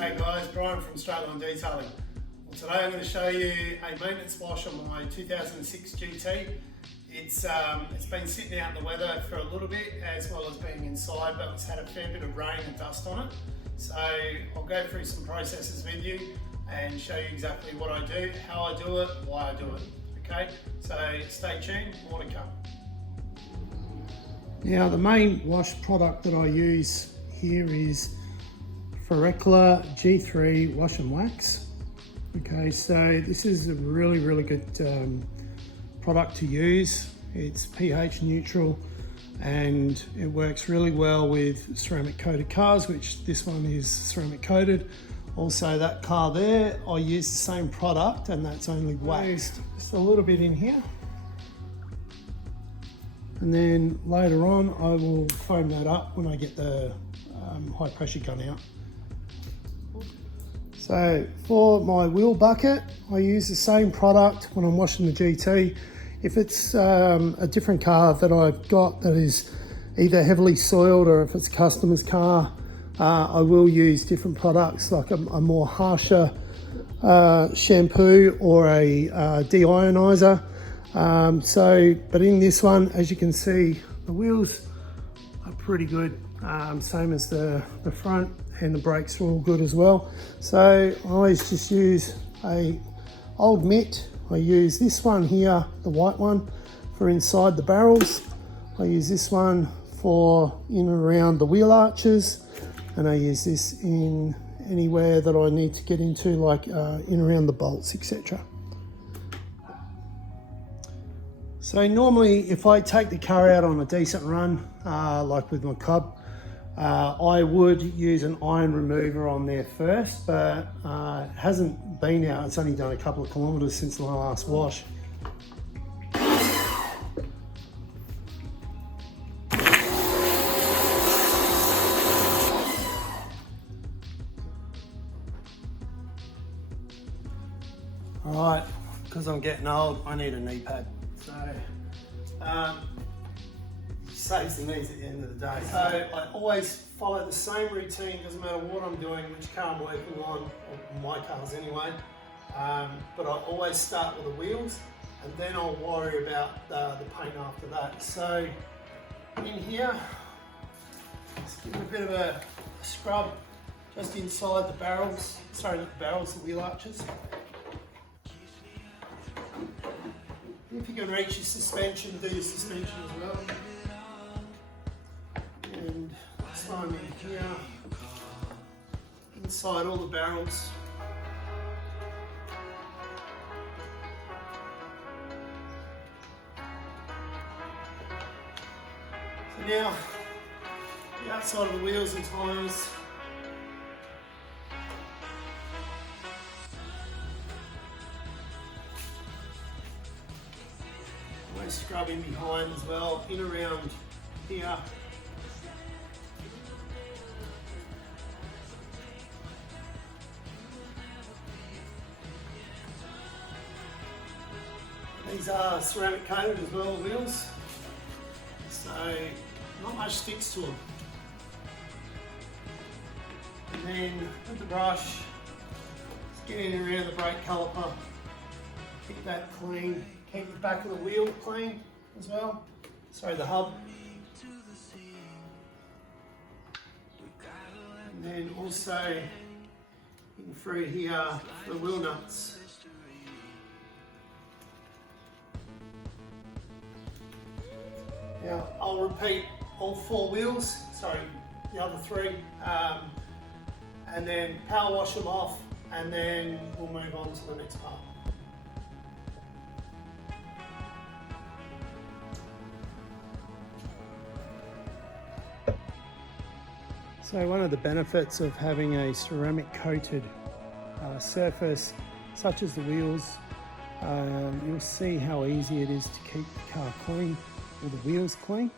G'day guys, Brian from Straitline Detailing. Well, today I'm going to show you a maintenance wash on my 2006 GT. It's been sitting out in the weather for a little bit as well as being inside, but it's had a fair bit of rain and dust on it. So I'll go through some processes with you and show you exactly what I do, how I do it, why I do it. Okay, so stay tuned, more to come. Now the main wash product that I use here is FPV GT wash and wax. Okay, so this is a really good product to use. It's pH neutral and it works really well with ceramic coated cars, which this one is ceramic coated. Also that car there, I use the same product and that's only waxed. Just a little bit in here. And then later on I will foam that up when I get the high pressure gun out. So for my wheel bucket, I use the same product when I'm washing the GT. If it's a different car that I've got that is either heavily soiled or if it's a customer's car, I will use different products like a more harsher shampoo or a deionizer. But in this one, as you can see, the wheels are pretty good, same as the front, and the brakes are all good as well. So I always just use a old mitt. I use this one here, the white one, for inside the barrels. I use this one for in and around the wheel arches, and I use this in anywhere that I need to get into, like in and around the bolts, etc. So normally if I take the car out on a decent run, like with my cub, I would use an iron remover on there first, but it hasn't been out. It's only done a couple of kilometres since the last wash. Alright, because I'm getting old, I need a knee pad. So, saves the knees at the end of the day. So I always follow the same routine, doesn't matter what I'm doing, which car I'm working on, or my cars anyway. But I always start with the wheels and then I'll worry about the paint after that. So in here, just give it a bit of a scrub just inside the barrels, sorry not the barrels, the wheel arches. If you can reach your suspension, do your suspension as well. And slime in here, inside all the barrels. So now, the outside of the wheels and tyres. Always scrub in behind as well, in around here. These are ceramic coated as well, the wheels, so not much sticks to them. And then with the brush, just get in around the brake caliper, keep that clean, keep the back of the wheel clean as well, sorry, the hub. And then also in through here, the wheel nuts. Now I'll repeat all four wheels, sorry, the other three, and then power wash them off, and then we'll move on to the next part. So one of the benefits of having a ceramic coated surface, such as the wheels, you'll see how easy it is to keep the car clean, or the wheels clean,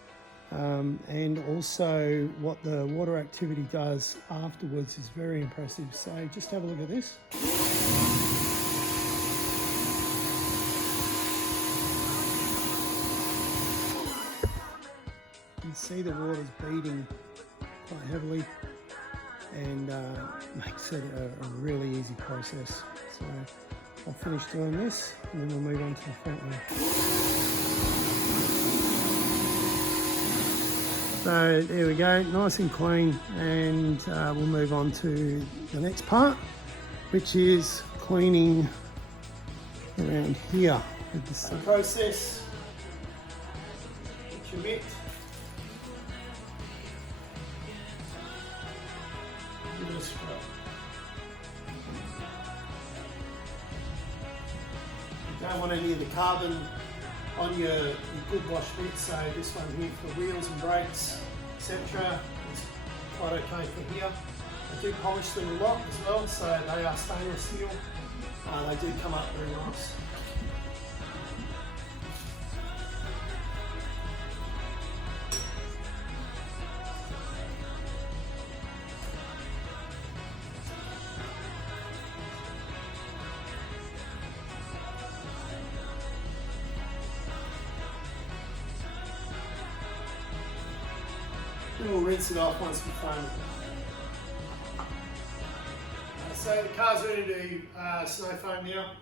and also what the water activity does afterwards is very impressive. So just have a look at this. You can see the water's beating quite heavily. and makes it a really easy process. So I'll finish doing this and then we'll move on to the front wheel. So there we go, nice and clean, and we'll move on to the next part, which is cleaning around here with the same process. Get your mitt. Give it a scrub. You don't want any of the carbon on your good wash bit, so this one here for wheels and brakes, etc. is quite okay for here. I do polish them a lot as well, so they are stainless steel. They do come up very nice. We'll rinse it off once we've foamed it. So the car's ready to do snow foam now.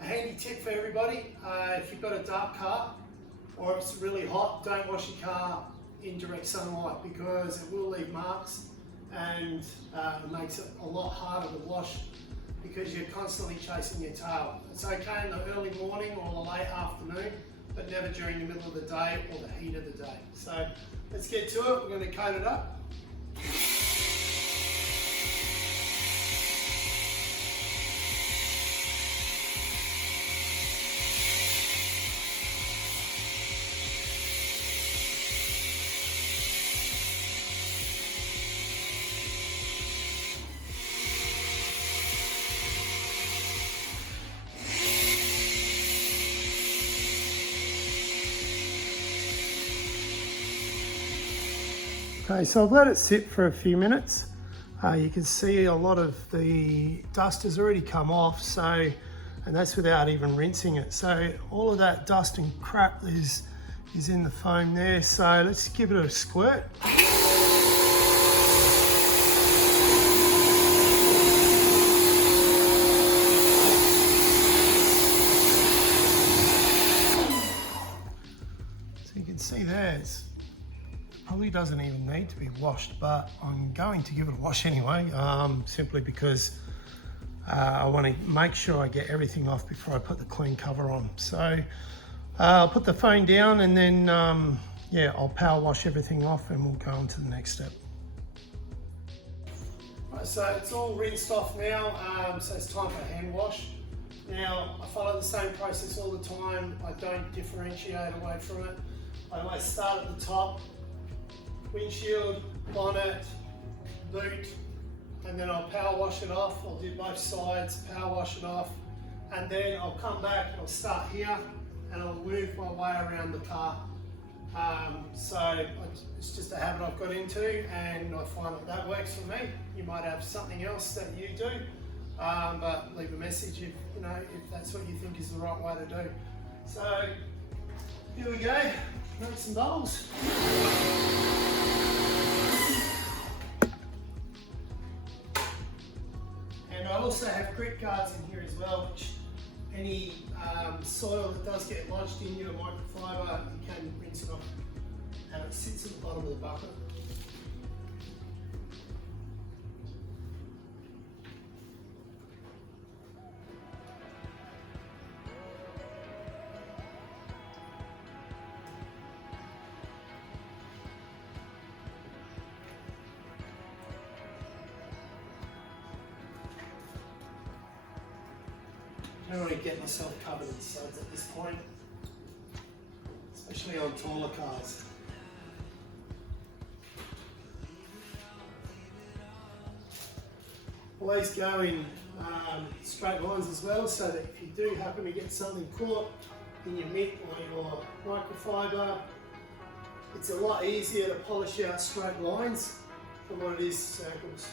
A handy tip for everybody, if you've got a dark car or if it's really hot, don't wash your car in direct sunlight because it will leave marks, and it makes it a lot harder to wash because you're constantly chasing your tail. It's okay in the early morning or the late afternoon, but never during the middle of the day or the heat of the day. So let's get to it. We're going to coat it up. Okay, so I've let it sit for a few minutes. You can see a lot of the dust has already come off, and that's without even rinsing it. So all of that dust and crap is in the foam there. So let's give it a squirt. So you can see there, probably doesn't even need to be washed, but I'm going to give it a wash anyway, simply because I want to make sure I get everything off before I put the clean cover on. So I'll put the phone down and then yeah, I'll power wash everything off and we'll go on to the next step. Right, so it's all rinsed off now, so it's time for a hand wash. Now I follow the same process all the time. I don't differentiate away from it. I always start at the top, windshield, bonnet, boot, and then I'll power wash it off. I'll do both sides, power wash it off, and then I'll come back and I'll start here and I'll move my way around the car. It's just a habit I've got into, and I find that works for me. You might have something else that you do, but leave a message if that's what you think is the right way to do. So here we go, nuts and bolts. And I also have grit guards in here as well, which any soil that does get lodged in your microfiber, you can rinse it off, and it sits at the bottom of the bucket. I don't want to get myself covered in suds at this point, especially on taller cars. Always go in straight lines as well, so that if you do happen to get something caught in your mitt or your microfiber, it's a lot easier to polish out straight lines than what it is circles.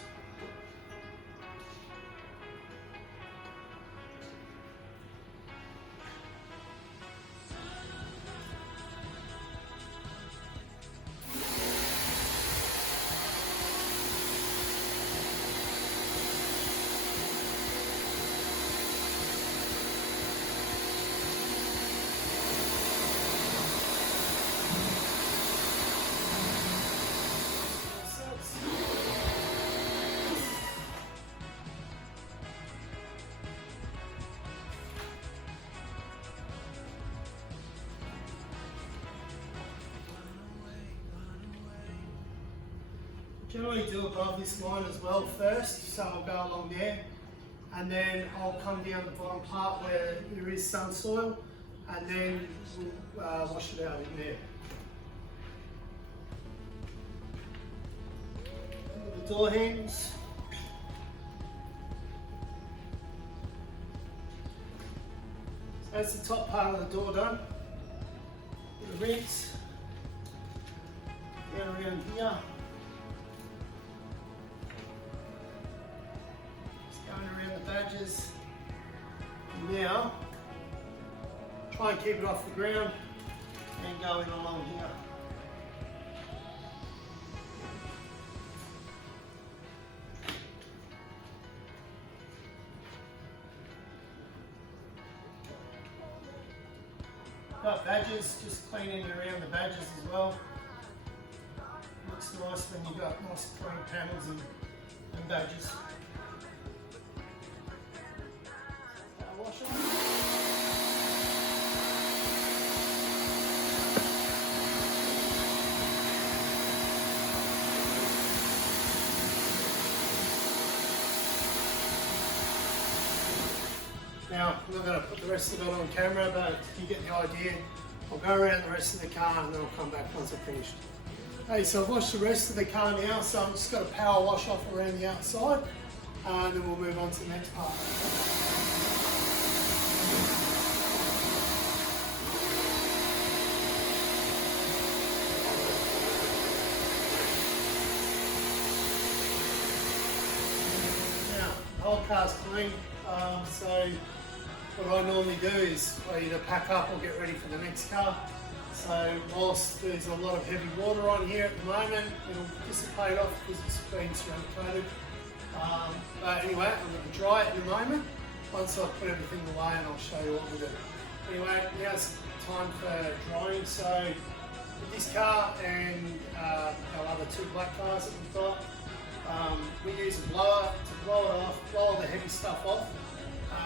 Generally do above this line as well first, so I'll go along there, and then I'll come down the bottom part where there is some soil, and then we'll wash it out in there. The door handles. So that's the top part of the door done. The rinse. Down around here. Just going around the badges. And now, try and keep it off the ground and going along here. Got badges, just cleaning around the badges as well. Looks nice when you've got nice clean panels and badges. Wash them. Now, I'm not going to put the rest of it on camera, but you get the idea. I'll go around the rest of the car and then I'll come back once I've finished. Okay, so I've washed the rest of the car now, so I've just got a power wash off around the outside, and then we'll move on to the next part. Now, the whole car's clean. So what I normally do is I either pack up or get ready for the next car. So whilst there's a lot of heavy water on here at the moment, it'll dissipate off because it's been ceramic coated. But anyway, I'm going to dry it in a moment once I've put everything away, and I'll show you what we do. Anyway, now it's time for drying. So with this car and our other two black cars that we've got, we use a blower to blow it off, blow all the heavy stuff off,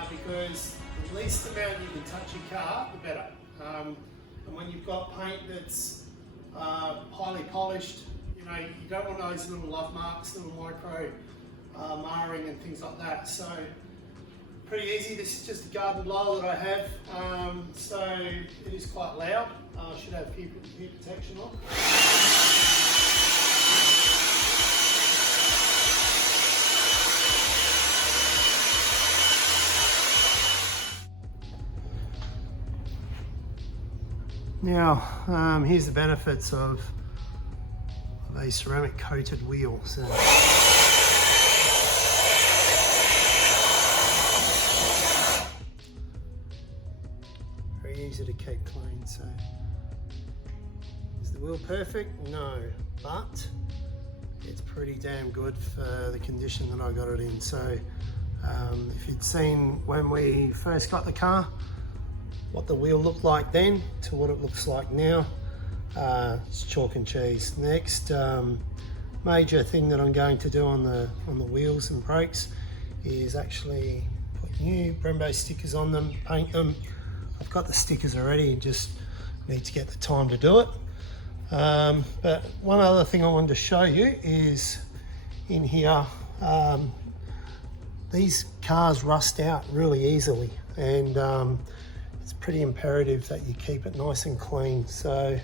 because the least amount you can touch your car, the better. And when you've got paint that's highly polished, you know, you don't want those little love marks, little micro marring and things like that. So pretty easy. This is just a garden blower that I have. So it is quite loud. Should have heat protection on. Now, here's the benefits of a ceramic coated wheel. So, very easy to keep clean. So, is the wheel perfect? No, but it's pretty damn good for the condition that I got it in. So, if you'd seen when we first got the car, what the wheel looked like then to what it looks like now, it's chalk and cheese. Next major thing that I'm going to do on the wheels and brakes is actually put new Brembo stickers on them, paint them. I've got the stickers already, just need to get the time to do it. But one other thing I wanted to show you is in here, these cars rust out really easily, and it's pretty imperative that you keep it nice and clean. So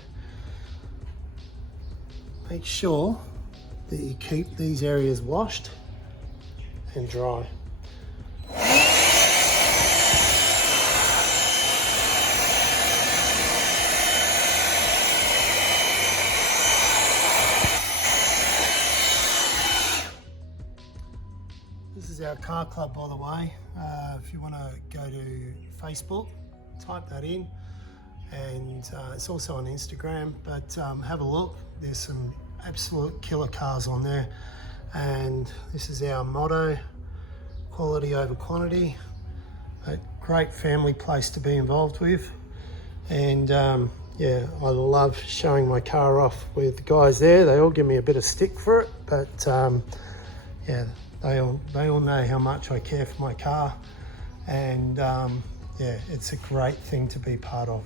make sure that you keep these areas washed and dry. This is our car club, by the way. If you want to go to Facebook, type that in, and it's also on Instagram, but have a look. There's some absolute killer cars on there, and this is our motto: quality over quantity. A great family place to be involved with, and yeah, I love showing my car off with the guys there. They all give me a bit of stick for it, but yeah, they all know how much I care for my car, and yeah, it's a great thing to be part of.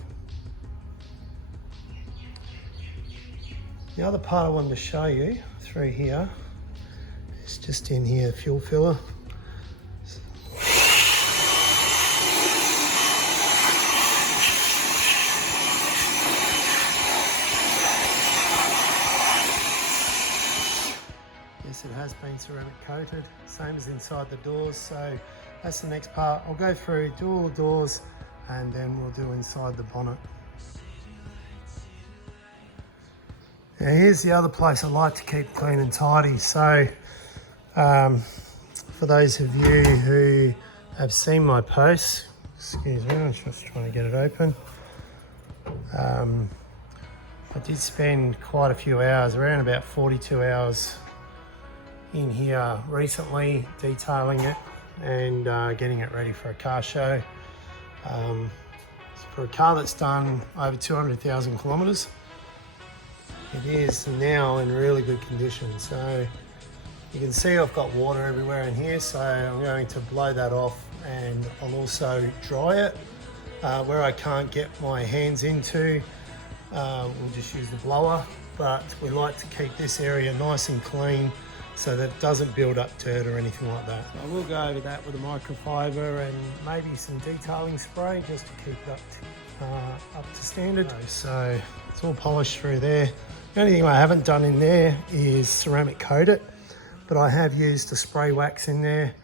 The other part I wanted to show you through here It's just in here, fuel filler. Yes, it has been ceramic coated, same as inside the doors. So that's the next part. I'll go through, do all the doors, and then we'll do inside the bonnet. Now here's the other place I like to keep clean and tidy. So for those of you who have seen my posts, excuse me, I'm just trying to get it open. I did spend quite a few hours, around about 42 hours in here recently, detailing it and getting it ready for a car show. For a car that's done over 200,000 kilometres, it is now in really good condition. So you can see I've got water everywhere in here, so I'm going to blow that off, and I'll also dry it. Where I can't get my hands into, we'll just use the blower, but we like to keep this area nice and clean so that it doesn't build up dirt or anything like that. I will go over that with a microfiber and maybe some detailing spray just to keep it up to standard. So it's all polished through there. The only thing I haven't done in there is ceramic coat it, but I have used a spray wax in there,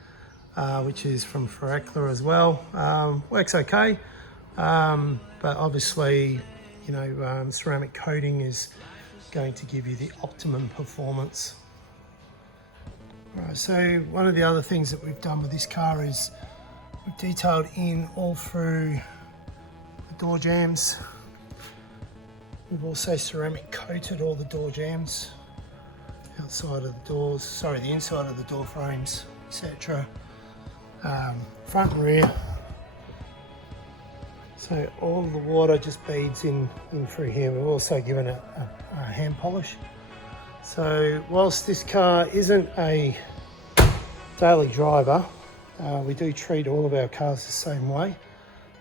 which is from Straitline as well. Works okay, but obviously, you know, ceramic coating is going to give you the optimum performance. Right, so one of the other things that we've done with this car is we've detailed in all through the door jambs. We've also ceramic coated all the door jambs, outside of the doors, sorry, the inside of the door frames, etc. Front and rear. So all the water just beads in through here. We've also given it a hand polish. So whilst this car isn't a daily driver, we do treat all of our cars the same way.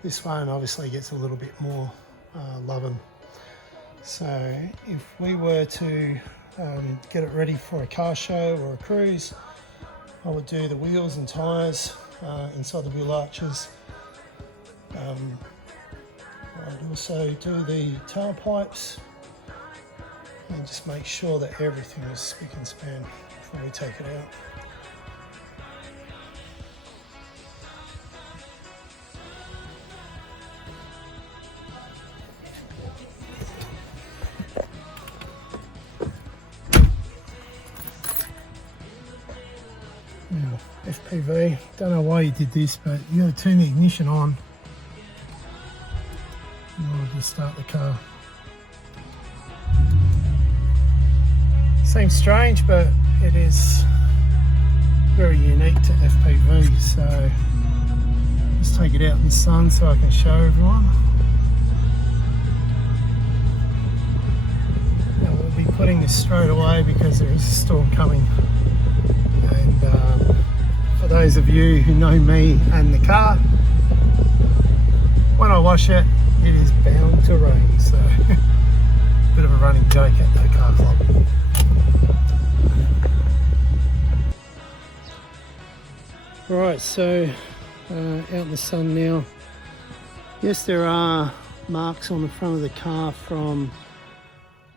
This one obviously gets a little bit more loving. So if we were to get it ready for a car show or a cruise, I would do the wheels and tyres inside the wheel arches. I'd also do the tailpipes and just make sure that everything is spick and span before we take it out. Now, FPV, don't know why you did this, but you got to turn the ignition on in order to start the car. Seems strange, but it is very unique to FPV. So let's take it out in the sun so I can show everyone. Now we'll be putting this straight away because there is a storm coming. And for those of you who know me and the car, when I wash it, it is bound to rain. So bit of a running joke at the car club. Right, so out in the sun now. Yes, there are marks on the front of the car from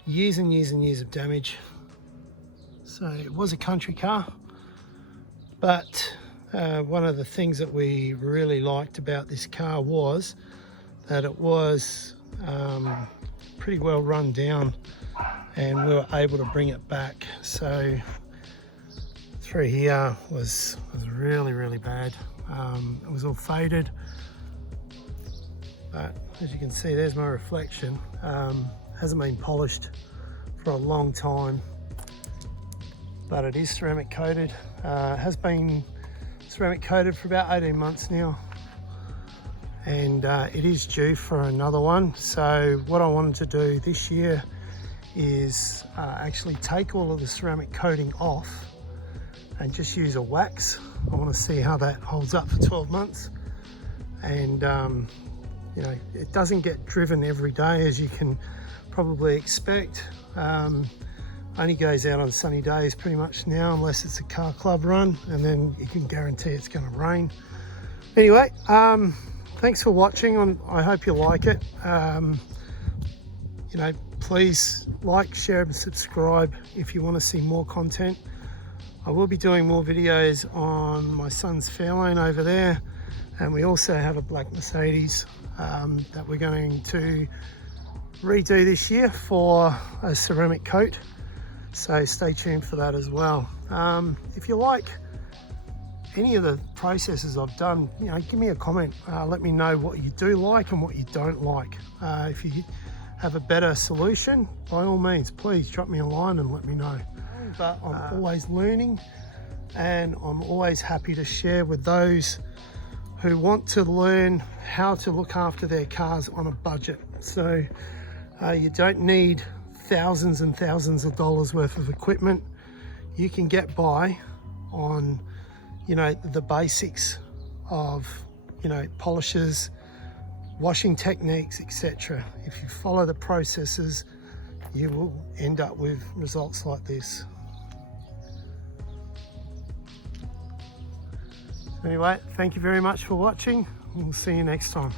years and years and years of damage. So it was a country car, but one of the things that we really liked about this car was that it was pretty well run down, and we were able to bring it back. So through here was really bad. It was all faded, but as you can see, there's my reflection. Hasn't been polished for a long time, but it is ceramic coated. Has been ceramic coated for about 18 months now, and it is due for another one. So what I wanted to do this year is actually take all of the ceramic coating off and just use a wax. I want to see how that holds up for 12 months. And you know, it doesn't get driven every day, as you can probably expect. Only goes out on sunny days pretty much now, unless it's a car club run, and then you can guarantee it's going to rain. Anyway, thanks for watching. I hope you like it. You know, please like, share and subscribe if you want to see more content. I will be doing more videos on my son's Fairlane over there, and we also have a black Mercedes that we're going to redo this year for a ceramic coat, so stay tuned for that as well. If you like any of the processes I've done, you know, give me a comment. Let me know what you do like and what you don't like. If you have a better solution, by all means, please drop me a line and let me know. But I'm always learning, and I'm always happy to share with those who want to learn how to look after their cars on a budget. So you don't need thousands and thousands of dollars worth of equipment. You can get by on, you know, the basics of, you know, polishes, washing techniques, etc. If you follow the processes, you will end up with results like this. Anyway, thank you very much for watching. We'll see you next time.